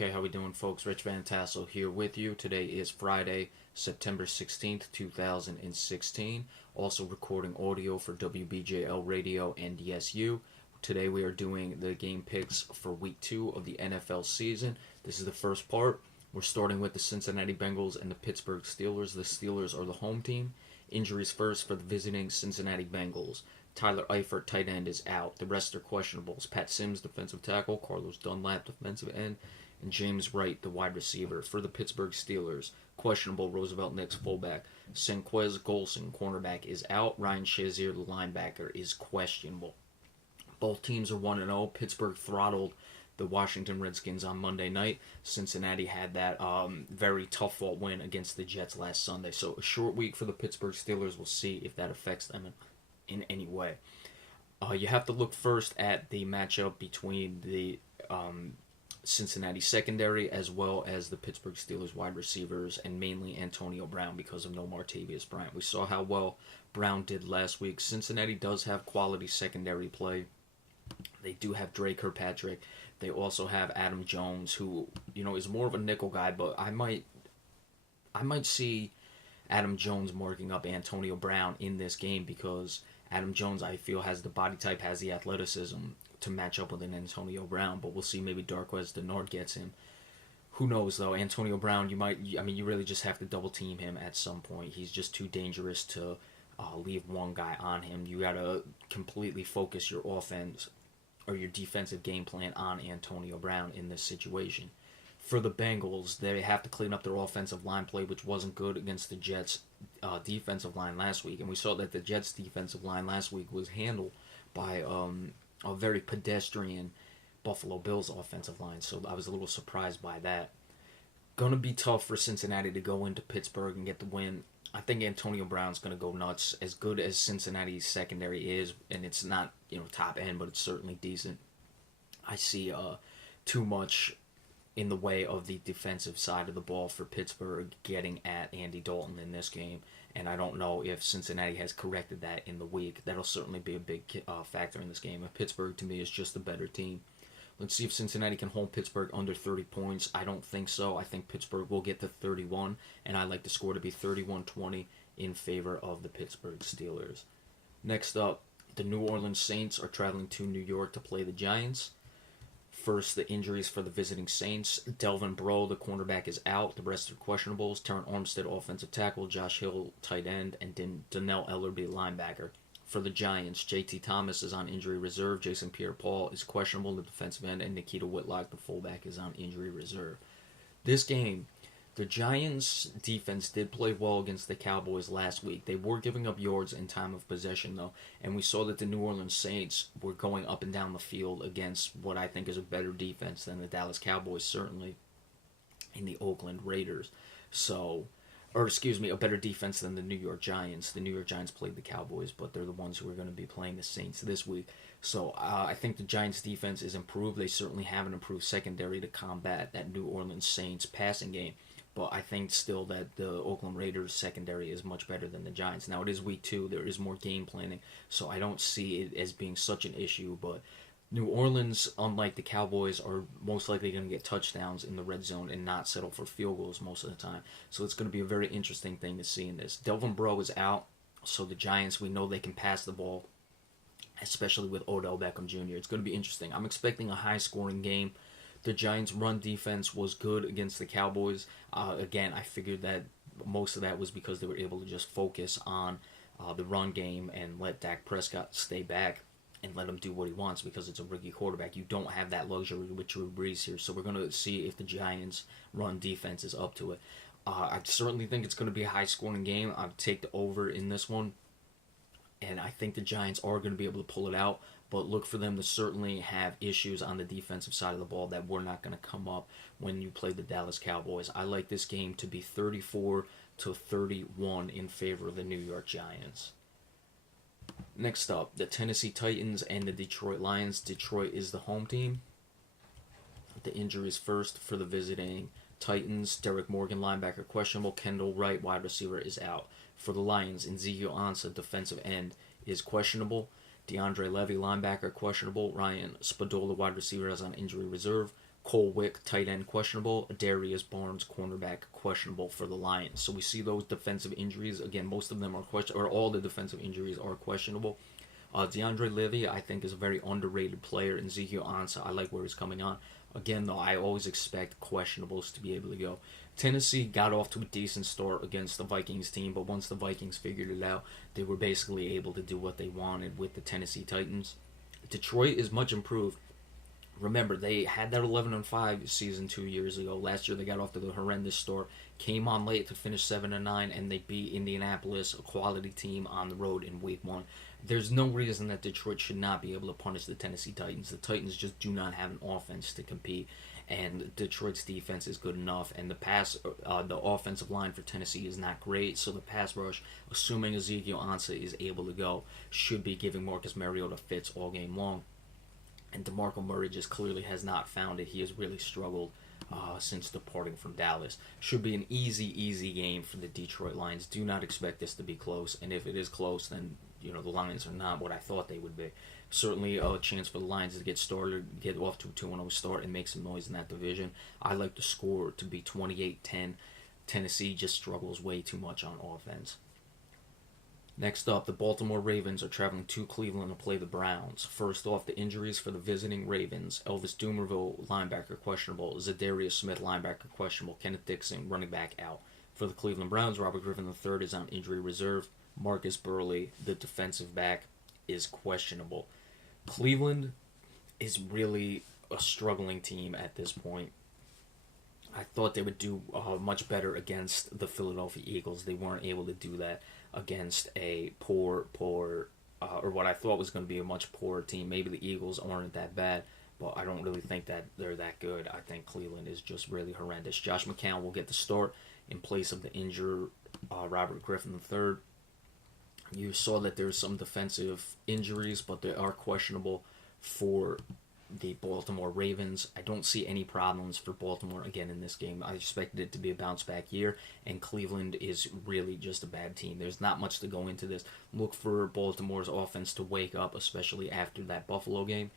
Okay, how we doing, folks? Rich Van Tassel here with you. Today is Friday, September 16th, 2016. Also recording audio for WBJL Radio and DSU. Today we are doing the game picks for Week 2 of the NFL season. This is the first part. We're starting with the Cincinnati Bengals and the Pittsburgh Steelers. The Steelers are the home team. Injuries first for the visiting Cincinnati Bengals. Tyler Eifert, tight end, is out. The rest are questionables. Pat Sims, defensive tackle. Carlos Dunlap, defensive end. And James Wright, the wide receiver. For the Pittsburgh Steelers, questionable Roosevelt Nix, fullback. Senquez Golson, cornerback, is out. Ryan Shazier, the linebacker, is questionable. Both teams are 1-0. Pittsburgh throttled the Washington Redskins on Monday night. Cincinnati had that very tough-fought win against the Jets last Sunday. So a short week for the Pittsburgh Steelers. We'll see if that affects them in any way. You have to look first at the matchup between the Cincinnati secondary as well as the Pittsburgh Steelers wide receivers, and mainly Antonio Brown because of no Martavius Bryant. We saw how well Brown did last week. Cincinnati does have quality secondary play. They do have Dre Kirkpatrick. They also have Adam Jones, who is more of a nickel guy, but I might see Adam Jones marking up Antonio Brown in this game because Adam Jones, I feel, has the body type, has the athleticism to match up with an Antonio Brown, but we'll see. Maybe Darquez Denard gets him. Who knows, though? Antonio Brown, you really just have to double team him at some point. He's just too dangerous to leave one guy on him. You got to completely focus your offense or your defensive game plan on Antonio Brown in this situation. For the Bengals, they have to clean up their offensive line play, which wasn't good against the Jets' defensive line last week. And we saw that the Jets' defensive line last week was handled by a very pedestrian Buffalo Bills offensive line. So I was a little surprised by that. Going to be tough for Cincinnati to go into Pittsburgh and get the win. I think Antonio Brown's going to go nuts. As good as Cincinnati's secondary is, and it's not top end, but it's certainly decent. I see too much in the way of the defensive side of the ball for Pittsburgh getting at Andy Dalton in this game. And I don't know if Cincinnati has corrected that in the week. That'll certainly be a big factor in this game. And Pittsburgh, to me, is just a better team. Let's see if Cincinnati can hold Pittsburgh under 30 points. I don't think so. I think Pittsburgh will get to 31, and I like the score to be 31-20 in favor of the Pittsburgh Steelers. Next up, the New Orleans Saints are traveling to New York to play the Giants. First, the injuries for the visiting Saints. Delvin Breaux, the cornerback, is out. The rest are questionables. Terran Armstead, offensive tackle. Josh Hill, tight end. And Donnell Ellerbe, linebacker. For the Giants, J.T. Thomas is on injury reserve. Jason Pierre-Paul is questionable, the defensive end. And Nikita Whitlock, the fullback, is on injury reserve. This game, the Giants' defense did play well against the Cowboys last week. They were giving up yards in time of possession, though. And we saw that the New Orleans Saints were going up and down the field against what I think is a better defense than the Dallas Cowboys, certainly, and the Oakland Raiders. A better defense than the New York Giants. The New York Giants played the Cowboys, but they're the ones who are going to be playing the Saints this week. So I think the Giants' defense is improved. They certainly have an improved secondary to combat that New Orleans Saints passing game. But I think still that the Oakland Raiders secondary is much better than the Giants. Now, it is week 2. There is more game planning, so I don't see it as being such an issue. But New Orleans, unlike the Cowboys, are most likely going to get touchdowns in the red zone and not settle for field goals most of the time. So it's going to be a very interesting thing to see in this. Delvin Breaux is out, so the Giants, we know they can pass the ball, especially with Odell Beckham Jr. It's going to be interesting. I'm expecting a high-scoring game. The Giants' run defense was good against the Cowboys. Again, I figured that most of that was because they were able to just focus on the run game and let Dak Prescott stay back and let him do what he wants because it's a rookie quarterback. You don't have that luxury with Drew Brees here, so we're going to see if the Giants' run defense is up to it. I certainly think it's going to be a high-scoring game. I'll take the over in this one, and I think the Giants are going to be able to pull it out, but look for them to certainly have issues on the defensive side of the ball that were not going to come up when you play the Dallas Cowboys. I like this game to be 34-31 in favor of the New York Giants. Next up, the Tennessee Titans and the Detroit Lions. Detroit is the home team. The injuries first for the visiting Titans. Derek Morgan, linebacker, questionable. Kendall Wright, wide receiver, is out. For the Lions, Ezekiel Ansah, defensive end, is questionable. DeAndre Levy, linebacker, questionable. Ryan Spadola, wide receiver, is on injury reserve. Cole Wick, tight end, questionable. Darius Barnes, cornerback, questionable for the Lions. So we see those defensive injuries. Again, most of them are or all the defensive injuries are questionable. DeAndre Levy, I think, is a very underrated player. And Ezekiel Ansah, I like where he's coming on. Again, though, I always expect questionables to be able to go. Tennessee got off to a decent start against the Vikings team, but once the Vikings figured it out, they were basically able to do what they wanted with the Tennessee Titans. Detroit is much improved. Remember, they had that 11-5 season 2 years ago. Last year, they got off to the horrendous start, came on late to finish 7-9, and they beat Indianapolis, a quality team, on the road in Week 1. There's no reason that Detroit should not be able to punish the Tennessee Titans. The Titans just do not have an offense to compete, and Detroit's defense is good enough. And the offensive line for Tennessee is not great, so the pass rush, assuming Ezekiel Ansah is able to go, should be giving Marcus Mariota fits all game long. And DeMarco Murray just clearly has not found it. He has really struggled since departing from Dallas. Should be an easy game for the Detroit Lions. Do not expect this to be close. And if it is close, then the Lions are not what I thought they would be. Certainly a chance for the Lions to get started, get off to a 2-0 start, and make some noise in that division. I like the score to be 28-10. Tennessee just struggles way too much on offense. Next up, the Baltimore Ravens are traveling to Cleveland to play the Browns. First off, the injuries for the visiting Ravens. Elvis Dumervil, linebacker, questionable. Zadarius Smith, linebacker, questionable. Kenneth Dixon, running back, out. For the Cleveland Browns, Robert Griffin III is on injury reserve. Marcus Burley, the defensive back, is questionable. Cleveland is really a struggling team at this point. I thought they would do much better against the Philadelphia Eagles. They weren't able to do that against a poor, or what I thought was going to be a much poorer team. Maybe the Eagles aren't that bad, but I don't really think that they're that good. I think Cleveland is just really horrendous. Josh McCown will get the start in place of the injured Robert Griffin III. You saw that there's some defensive injuries, but they are questionable for the Baltimore Ravens. I don't see any problems for Baltimore again in this game. I expected it to be a bounce-back year, and Cleveland is really just a bad team. There's not much to go into this. Look for Baltimore's offense to wake up, especially after that Buffalo game.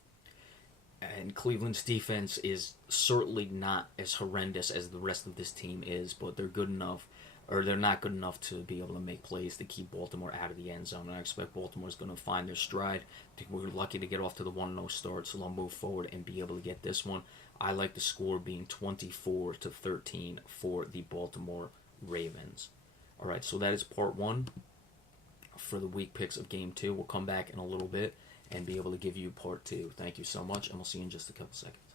And Cleveland's defense is certainly not as horrendous as the rest of this team is, but they're good enough, or they're not good enough to be able to make plays to keep Baltimore out of the end zone. And I expect Baltimore's going to find their stride. I think we're lucky to get off to the 1-0 start, so they'll move forward and be able to get this one. I like the score being 24-13 for the Baltimore Ravens. All right, so that is part 1 for the week picks of Game 2. We'll come back in a little bit and be able to give you part 2. Thank you so much, and we'll see you in just a couple seconds.